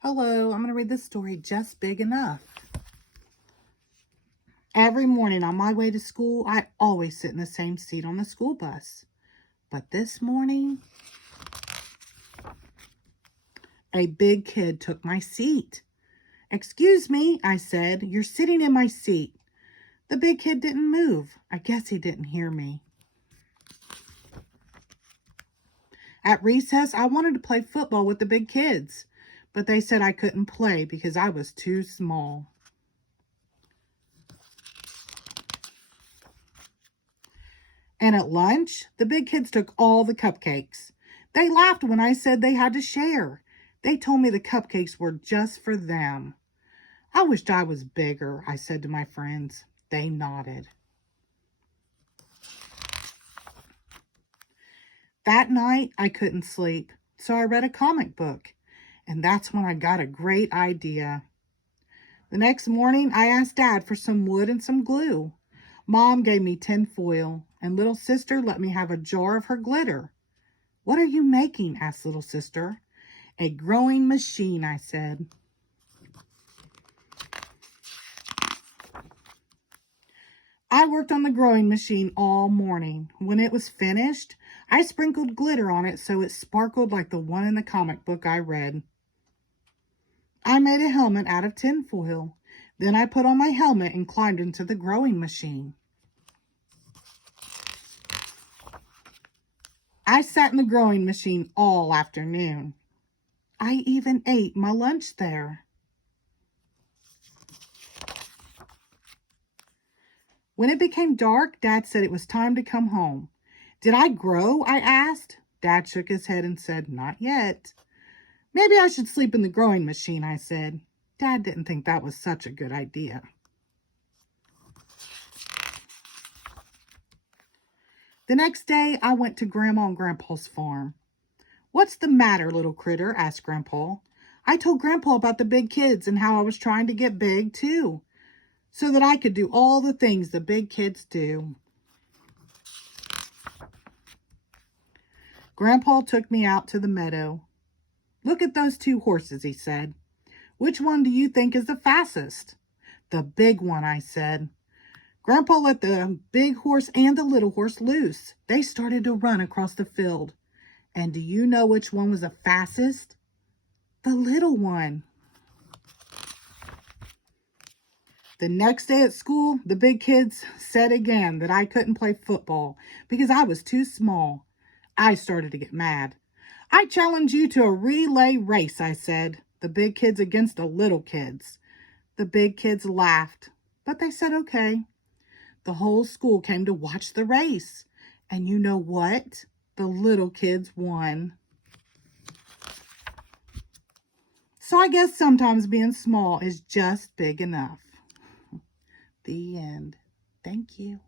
Hello, I'm going to read this story, Just Big Enough. Every morning on my way to school, I always sit in the same seat on the school bus. But this morning, a big kid took my seat. "Excuse me," I said, "you're sitting in my seat." The big kid didn't move. I guess he didn't hear me. At recess, I wanted to play football with the big kids, but they said I couldn't play because I was too small. And at lunch, the big kids took all the cupcakes. They laughed when I said they had to share. They told me the cupcakes were just for them. "I wished I was bigger," I said to my friends. They nodded. That night, I couldn't sleep, so I read a comic book, and that's when I got a great idea. The next morning, I asked Dad for some wood and some glue. Mom gave me tin foil, and little sister let me have a jar of her glitter. "What are you making?" asked little sister. "A growing machine," I said. I worked on the growing machine all morning. When it was finished, I sprinkled glitter on it so it sparkled like the one in the comic book I read. I made a helmet out of tin foil. Then I put on my helmet and climbed into the growing machine. I sat in the growing machine all afternoon. I even ate my lunch there. When it became dark, Dad said it was time to come home. "Did I grow?" I asked. Dad shook his head and said, "Not yet." "Maybe I should sleep in the growing machine," I said. Dad didn't think that was such a good idea. The next day, I went to Grandma and Grandpa's farm. "What's the matter, little critter?" asked Grandpa. I told Grandpa about the big kids and how I was trying to get big, too, so that I could do all the things the big kids do. Grandpa took me out to the meadow. "Look at those two horses," he said. "Which one do you think is the fastest?" "The big one," I said. Grandpa let the big horse and the little horse loose. They started to run across the field. And do you know which one was the fastest? The little one. The next day at school, the big kids said again that I couldn't play football because I was too small. I started to get mad. "I challenge you to a relay race," I said. "The big kids against the little kids." The big kids laughed, but they said okay. The whole school came to watch the race. And you know what? The little kids won. So I guess sometimes being small is just big enough. The end. Thank you.